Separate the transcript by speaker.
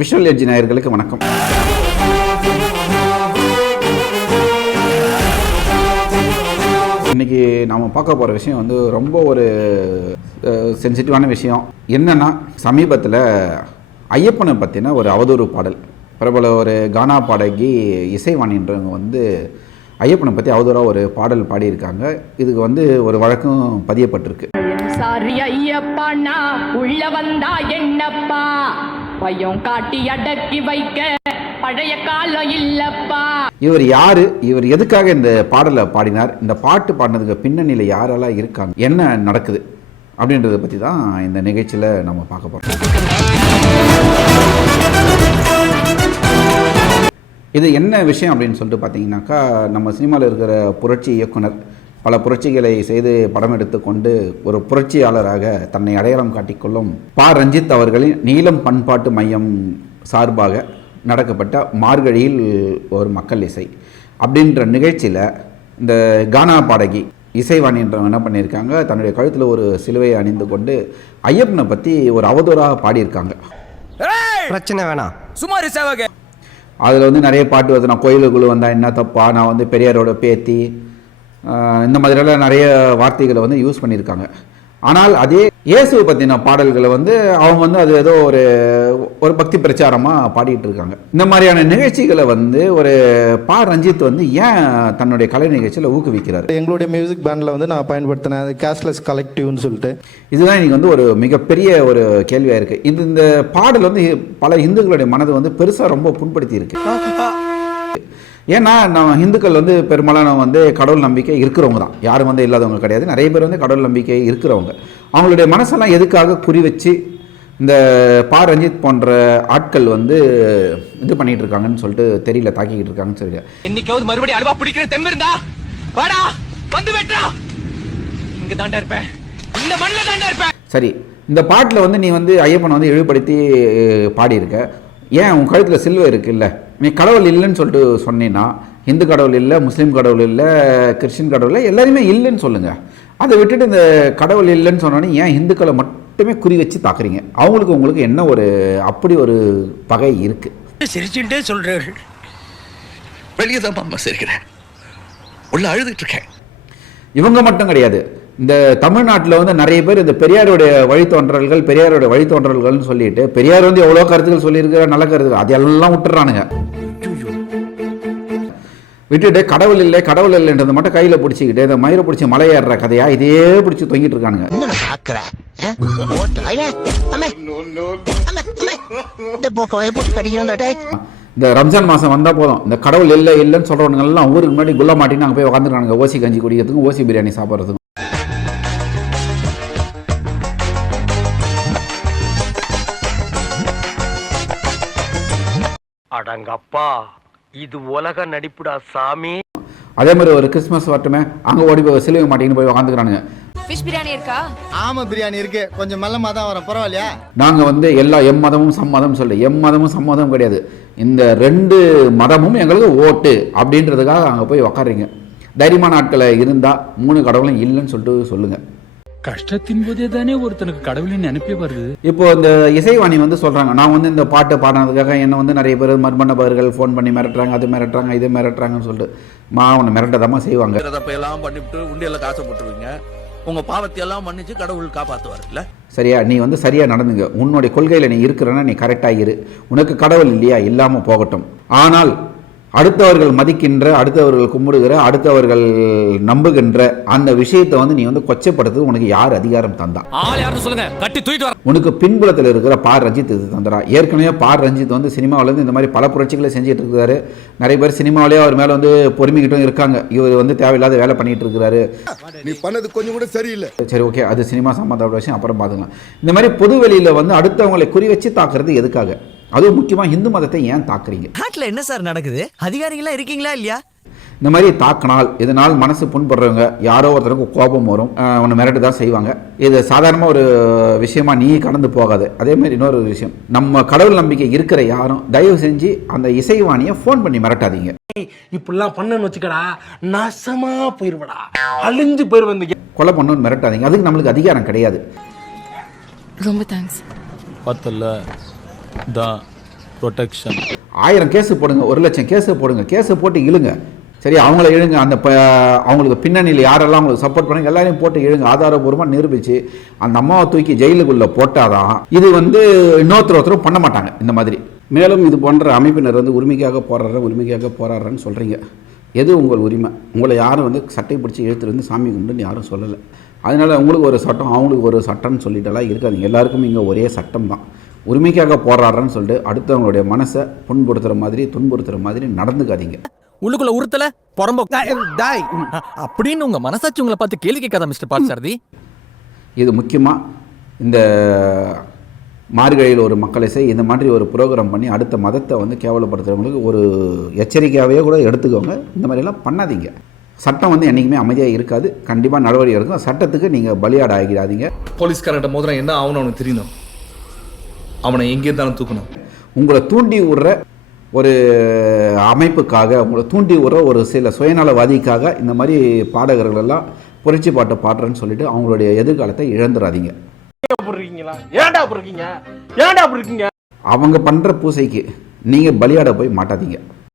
Speaker 1: Visual edge நேயர்களுக்கு வணக்கம். இன்னைக்கு நாம பார்க்க போகிற விஷயம் வந்து ரொம்ப ஒரு சென்சிட்டிவான விஷயம். என்னன்னா சமீபத்தில் ஐயப்பனை பற்றின ஒரு அவதூறு பாடல். பிரபல ஒரு கானா பாடகி இசைவாணின்றவங்க வந்து ஐயப்பனை பற்றி அவதூறாக ஒரு பாடல் பாடியிருக்காங்க. இதுக்கு வந்து ஒரு வழக்கம் பதியப்பட்டிருக்கு.
Speaker 2: சாரி ஐயப்பாண்ணா உள்ள வந்தா என்னப்பா? பயம் காட்டி அடக்கி வைக்க பழைய காலம் இல்லப்பா.
Speaker 1: இவர் யாரு? இவர் எதுக்காக இந்த பாடலை பாடினார்? இந்த பாட்டு பாடினதுக்கு பின்னணியில் யாரெல்லாம் இருக்காங்க? என்ன நடக்குது? அப்படின்றத பற்றி தான் இந்த நிகழ்ச்சியில் நம்ம பார்க்க போகிறோம் இது என்ன விஷயம் அப்படின்னு சொல்லிட்டு பார்த்தீங்கன்னாக்கா நம்ம சினிமாவில் இருக்கிற புரட்சி இயக்குனர் பல புரட்சிகளை செய்து படம் எடுத்துக்கொண்டு ஒரு புரட்சியாளராக தன்னை அடையாளம் காட்டிக்கொள்ளும் பா. ரஞ்சித் அவர்களின் நீலம் பண்பாட்டு மையம் சார்பாக நடக்கப்பட்ட மார்கழியில் ஒரு மக்கள் இசை. அப்படின்ற நிகழ்ச்சியில் இந்த கானா பாடகி இசைவாணின்றவங்க என்ன பண்ணியிருக்காங்க? தன்னுடைய கழுத்தில் ஒரு சிலுவையை அணிந்து கொண்டு ஐயப்பனை பற்றி ஒரு அவதூறாக பாடியிருக்காங்க.
Speaker 3: பிரச்சனை வேணாம்.
Speaker 4: சுமார் சேவக
Speaker 1: அதில் வந்து நிறைய பாட்டு வருது. நான் கோயிலுக்குள்ளே வந்தால் என்ன தப்பா? நான் வந்து பெரியாரோட பேத்தி. இந்த மாதிரியெல்லாம் நிறைய வார்த்தைகளை வந்து யூஸ் பண்ணியிருக்காங்க. ஆனால் அதே இயேசுவை பற்றின பாடல்களை வந்து அவங்க வந்து அது ஏதோ ஒரு ஒரு பக்தி பிரச்சாரமாக பாடிட்டு இருக்காங்க. இந்த மாதிரியான நிகழ்ச்சிகளை வந்து ஒரு பா ரஞ்சித் வந்து ஏன் தன்னுடைய கலை நிகழ்ச்சியில் ஊக்குவிக்கிறார்?
Speaker 5: எங்களுடைய மியூசிக் பேண்டில் வந்து நான் பயன்படுத்தினேன் அது கேஷ்லெஸ் கலெக்டிவ்னு சொல்லிட்டு.
Speaker 1: இதுதான் இன்னைக்கு வந்து ஒரு மிகப்பெரிய ஒரு கேள்வியாக இருக்குது இது இந்த பாடல் வந்து பல இந்துக்களுடைய மனதை வந்து பெருசாக ரொம்ப புண்படுத்தி இருக்கு ஏன்னா நம்ம இந்துக்கள் வந்து பெரும்பாலான வந்து கடவுள் நம்பிக்கை இருக்கிறவங்க தான். யாரும் வந்து இல்லாதவங்க கிடையாது. நிறைய பேர் வந்து கடவுள் நம்பிக்கை இருக்கிறவங்க. அவங்களுடைய மனசெல்லாம் எதுக்காக குறி வச்சு இந்த பா ரஞ்சித் போன்ற ஆட்கள் வந்து இது பண்ணிட்டு இருக்காங்கன்னு சொல்லிட்டு தெரியல தாக்கிக்கிட்டு இருக்காங்கன்னு சொல்லி
Speaker 4: என்னைக்காவது மறுபடியும் அல்வா பிடிக்கிற தெம்பு இருந்தா? வாடா வந்து வெட்டா இங்க தாண்டா இருப்பேன் இந்த மண்ணில தாண்டா இருப்பேன்
Speaker 1: சரி இந்த பாட்டில் வந்து நீ வந்து ஐயப்பனை வந்து இழிவுபடுத்தி பாடியிருக்க. ஏன் உன் கழுத்தில் சில்வை இருக்குல்ல? நீ கடவுள் இல்லைன்னு சொல்லிட்டு சொன்னீன்னா இந்து கடவுள் இல்லை முஸ்லீம் கடவுள் இல்லை கிறிஸ்டின் கடவுள் இல்லை எல்லாருமே இல்லைன்னு சொல்லுங்கள் அதை விட்டுட்டு இந்த கடவுள் இல்லைன்னு சொன்னோன்னே ஏன் இந்துக்களை மட்டுமே குறி வச்சு தாக்குறீங்க? அவங்களுக்கு உங்களுக்கு என்ன ஒரு அப்படி ஒரு பகை இருக்குது
Speaker 6: சிரிச்சுட்டே சொல்றீர்கள். வெளியே தான் அம்மா சிரிக்கிறேன். உள்ள அழுதுட்டு இருக்கேன்.
Speaker 1: இவங்க மட்டும் கிடையாது. இந்த தமிழ்நாட்டில் வந்து நிறைய பேர் இந்த பெரியாருடைய வழித்தோன்றல்கள் பெரியாருடைய வழித்தோன்றல்கள்னு சொல்லிட்டு பெரியார் வந்து எவ்வளோ கருத்துக்கள் சொல்லியிருக்கிற நல்ல கருத்துக்கள் அதெல்லாம் விட்டுறானுங்க. விட்டுட்டு கடவுள் இல்லை கடவுள் இல்லைன்றதை மட்டும் கையில் பிடிச்சிக்கிட்டு இந்த மயிரை பிடிச்சி மலை ஏறுற கதையா இதே பிடிச்சி தொங்கிட்டு இருக்கானுங்க.
Speaker 7: இந்த
Speaker 1: ரம்ஜான் மாதம் வந்தால் போதும். இந்த கடவுள் இல்லை இல்லைன்னு சொல்கிறவங்கெல்லாம் ஊருக்கு முன்னாடி குள்ள மாட்டின்னு அங்கே போய் உட்காந்துருக்கானுங்க ஓசி கஞ்சி குடிக்கிறதுக்கும் ஓசி பிரியாணி சாப்பிட்றதுக்கும்.
Speaker 3: அடங்கப்பா. இது உலக நடிப்புடா சாமி.
Speaker 1: அதே மாதிரி ஒரு கிறிஸ்மஸ் வரட்டுமே அங்கே ஓடி போய் சிலுவை மாட்டின்னு போய் உட்காந்துக்கிறானுங்க
Speaker 2: ஃபிஷ் பிரியாணி இருக்கா?
Speaker 5: ஆமா பிரியாணி இருக்கு. கொஞ்சம் மெல்லமாக தான் வரும். பரவாயில்லையா?
Speaker 1: நாங்கள் வந்து எல்லா எம்மதமும் சம்மதம் சொல்லி எம்மதமும் சம்மதம் கிடையாது. இந்த ரெண்டு மதமும் எங்களுக்கு ஓட்டு அப்படின்றதுக்காக அங்கே போய் உக்காடுறீங்க தைரியமான ஆட்களை இருந்தால் மூணு கடவுளும் இல்லைன்னு சொல்லிட்டு சொல்லுங்கள்
Speaker 8: கஷ்டத்தின் போதே தானே ஒருத்தனுக்கு கடவுளின் நினைப்பே வருது.
Speaker 1: இப்போ இந்த இசைவாணி வந்து சொல்கிறாங்க நான் வந்து இந்த பாட்டு பாடினதுக்காக என்னை வந்து நிறைய பேர் மர்மணபர்கள் ஃபோன் பண்ணி மிரட்டுறாங்க அது மிரட்டுறாங்க இது மிரட்டுறாங்கன்னு சொல்லிட்டு மா உன்னை மிரட்டதாம்மா செய்வாங்க.
Speaker 6: எல்லாம் பண்ணிவிட்டு உண்டியல்ல காசை போட்டுருவீங்க. உங்க பாவத்தை எல்லாம் மன்னிச்சு கடவுள் காப்பாத்துவார் இல்ல?
Speaker 1: சரியா நீ வந்து சரியாக நடந்துங்க. உன்னுடைய கொள்கையில் நீ இருக்கிறன்னா நீ கரெக்டாக இரு. உனக்கு கடவுள் இல்லையா? இல்லாமல் போகட்டும். ஆனால் அடுத்தவர்கள் மதிக்கின்ற அடுத்தவர்கள் கும்பிடுகிற அடுத்தவர்கள் நம்புகின்ற அந்த விஷயத்தை வந்து நீ வந்து கொச்சப்படுத்துறது உனக்கு யார் அதிகாரம் தந்தா?
Speaker 4: சொல்லுங்க. கட்டி தூக்கிட்டு வர.
Speaker 1: உனக்கு பின்புலத்தில் இருக்கிற பார் ரஞ்சித் இது தந்துடா. ஏற்கனவே பார் ரஞ்சித் வந்து சினிமாவிலேருந்து இந்த மாதிரி பல புரட்சிகளை செஞ்சுட்டு இருக்காரு நிறைய பேர் சினிமாவிலேயே அவர் மேலே வந்து பொறுமிக்கிட்டும் இருக்காங்க. இவர் வந்து தேவையில்லாத வேலை பண்ணிட்டு இருக்கிறாரு.
Speaker 9: நீ பண்ணது கொஞ்சம் கூட சரியில்லை.
Speaker 1: சரி ஓகே. அது சினிமா சம்மந்தப்பட்ட விஷயம். அப்புறம் பார்த்துக்கலாம். இந்த மாதிரி பொது வெளியில் வந்து அடுத்தவங்களை குறி வச்சு தாக்குறது எதுக்காக? அதுவும் முக்கியமாக இந்து மதத்தை ஏன் தாக்குறீங்க?
Speaker 4: நாட்டுல என்ன சார் நடக்குது? அதிகாரிகளா இருக்கீங்களா இல்லையா?
Speaker 1: இந்த மாதிரி தாக்கினால் இதனால் மனசு புண்படுறவங்க யாரோ ஒருத்தருக்கு கோபம் வரும் ஒன்று மிரட்டு தான் செய்வாங்க. இது சாதாரணமாக ஒரு விஷயமா நீ கடந்து போகாது. அதே மாதிரி இன்னொரு விஷயம் நம்ம கடவுள் நம்பிக்கை இருக்கிற யாரும் தயவு செஞ்சு அந்த இசைவாணியை ஃபோன் பண்ணி மிரட்டாதீங்க.
Speaker 3: இப்படிலாம் பண்ணன்னு வச்சுக்கடா நாசமா போயிருவடா. அழிஞ்சு போயிருவ
Speaker 1: கொலை பண்ணணும்னு மிரட்டாதீங்க. அதுக்கு நம்மளுக்கு அதிகாரம் கிடையாது.
Speaker 2: ரொம்ப தேங்க்ஸ்
Speaker 8: பத்தல்ல தான் ப்ரொடெக்ஷன்
Speaker 1: ஆயிரம் கேஸ் போடுங்க ஒரு லட்சம் கேஸ் போடுங்க கேஸை போட்டு இழுங்க. சரி அவங்கள இழுங்க அந்த ப அவங்களுக்கு பின்னணியில் யாரெல்லாம் அவங்களுக்கு சப்போர்ட் பண்ணாங்க எல்லாரையும் போட்டு இழுங்க. ஆதாரபூர்வமாக நிரூபித்து அந்த அம்மாவை தூக்கி ஜெயிலுக்குள்ளே போட்டாதான் இது வந்து இன்னொருத்தர் ஒருத்தரும் பண்ண மாட்டாங்க இந்த மாதிரி. மேலும் இது போன்ற அமைப்பினர் வந்து உரிமைக்காக போராடுறேன் உரிமைக்காக போராடுறேன்னு சொல்கிறீங்க எது உங்கள் உரிமை? உங்களை யாரும் வந்து சட்டை பிடிச்சி இழுத்துட்டு வந்து சாமி கும்பிட்டுன்னு யாரும் சொல்லலை. அதனால உங்களுக்கு ஒரு சட்டம் அவங்களுக்கு ஒரு சட்டம்னு சொல்லிட்டெல்லாம் இருக்காதீங்க. எல்லாருக்கும் இங்கே ஒரே சட்டம் தான் உரிமைக்காக போராடுறேன்னு சொல்லிட்டு அடுத்தவங்களுடைய மனசை புண்படுத்துகிற மாதிரி துன்புறுத்துகிற மாதிரி நடந்துக்காதீங்க.
Speaker 4: உள்ளுக்குள்ள உறுத்தல புறம்போ. அப்படின்னு உங்க மனசாட்சி உங்களை பார்த்து கேள்வி கேட்காத மிஸ்டர் பார்த்தசாரதி
Speaker 1: இது முக்கியமாக இந்த மார்கழியில் ஒரு மக்களை செய் இந்த மாதிரி ஒரு ப்ரோக்ராம் பண்ணி அடுத்த மதத்தை வந்து கேவலப்படுத்துறவங்களுக்கு ஒரு எச்சரிக்கையாகவே கூட எடுத்துக்கோங்க. இந்த மாதிரிலாம் பண்ணாதீங்க. சட்டம் வந்து என்றைக்குமே அமைதியாக இருக்காது. கண்டிப்பாக நடவடிக்கை எடுக்கும் சட்டத்துக்கு நீங்கள் பலியாட ஆகிடாதீங்க
Speaker 6: போலீஸ்காரர்கிட்ட மோதிரம் என்ன ஆகணும் அவனுக்கு தெரியணும் அவனை எங்கே இருந்தாலும் தூக்கணும்.
Speaker 1: உங்களை தூண்டி விடுற ஒரு அமைப்புக்காக உங்களை தூண்டி விடுற ஒரு சில சுயநலவாதிக்காக இந்த மாதிரி பாடகர்கள் எல்லாம் புரட்சி பாட்டை பாடுறேன்னு சொல்லிட்டு அவங்களுடைய எதிர்காலத்தை இழந்துடாதீங்க
Speaker 3: ஏன்டா இருக்கீங்க? ஏன்டா இருக்கீங்க?
Speaker 1: அவங்க பண்ணுற பூசைக்கு நீங்கள் பலியாட போய் மாட்டாதீங்க.